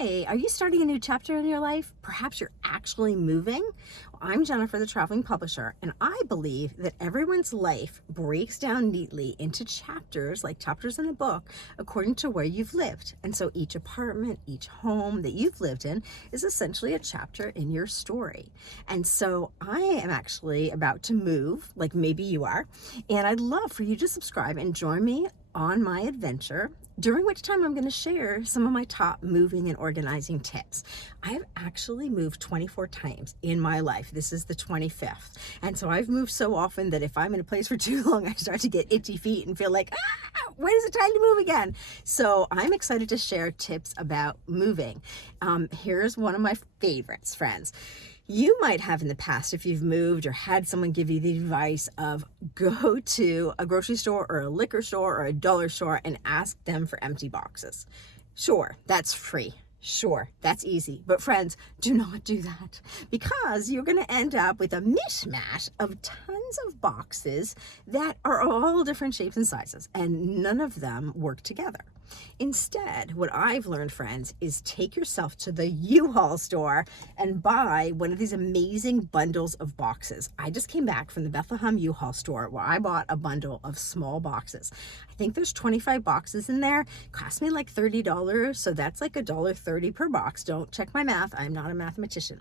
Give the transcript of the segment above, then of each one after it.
Hi, are you starting a new chapter in your life? Perhaps you're actually moving? Well, I'm Jennifer, the traveling publisher, and I believe that everyone's life breaks down neatly into chapters, like chapters in a book, according to where you've lived. And so each apartment, each home that you've lived in is essentially a chapter in your story. And so I am actually about to move, like maybe you are, and I'd love for you to subscribe and join me on my adventure, during which time I'm going to share some of my top moving and organizing tips. I've actually moved 24 times in my life. This is the 25th. And so I've moved so often that if I'm in a place for too long, I start to get itchy feet and feel like, when is it time to move again? So I'm excited to share tips about moving. Here's one of my favorites, friends. You might have in the past, if you've moved or had someone give you the advice of go to a grocery store or a liquor store or a dollar store and ask them for empty boxes. Sure, that's free. Sure, that's easy. But friends, do not do that, because you're going to end up with a mishmash of tons of boxes that are all different shapes and sizes, and none of them work together. Instead, what I've learned, friends, is take yourself to the U-Haul store and buy one of these amazing bundles of boxes. I just came back from the Bethlehem U-Haul store where I bought a bundle of small boxes. I think there's 25 boxes in there. It cost me like $30, so that's like $1.30 per box. Don't check my math. I'm not a mathematician.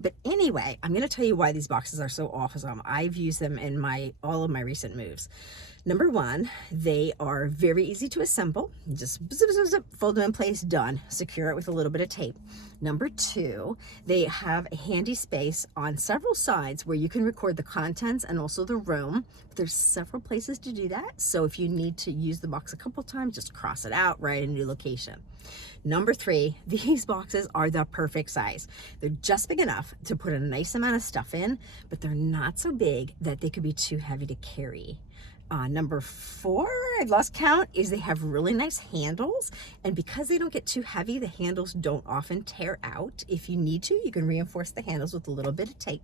But anyway, I'm going to tell you why these boxes are so awesome. I've used them in all of my recent moves. Number one, they are very easy to assemble. Just zip, zip, zip, fold them in place, done. Secure it with a little bit of tape. Number two, they have a handy space on several sides where you can record the contents and also the room. But there's several places to do that. So if you need to use the box a couple times, just cross it out, write a new location. Number three, these boxes are the perfect size. They're just big enough to put a nice amount of stuff in, but they're not so big that they could be too heavy to carry. Number four, I've lost count, is they have really nice handles, and because they don't get too heavy, the handles don't often tear out. If you need to, you can reinforce the handles with a little bit of tape.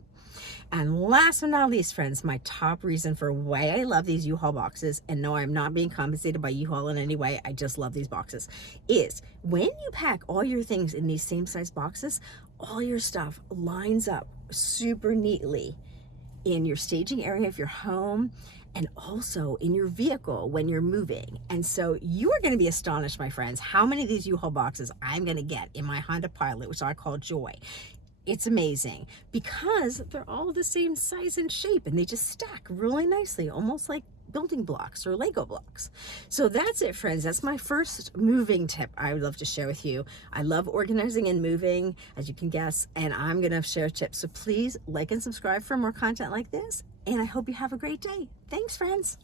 And last but not least, friends, my top reason for why I love these U-Haul boxes, and no, I'm not being compensated by U-Haul in any way, I just love these boxes, is when you pack all your things in these same size boxes, all your stuff lines up super neatly in your staging area of your home, and also in your vehicle when you're moving. And so you are going to be astonished, my friends, how many of these U-Haul boxes I'm going to get in my Honda Pilot, which I call Joy. It's amazing because they're all the same size and shape, and they just stack really nicely, almost like building blocks or Lego blocks. So that's it, friends. That's my first moving tip I would love to share with you. I love organizing and moving, as you can guess, and I'm going to share tips. So please like and subscribe for more content like this, and I hope you have a great day. Thanks, friends.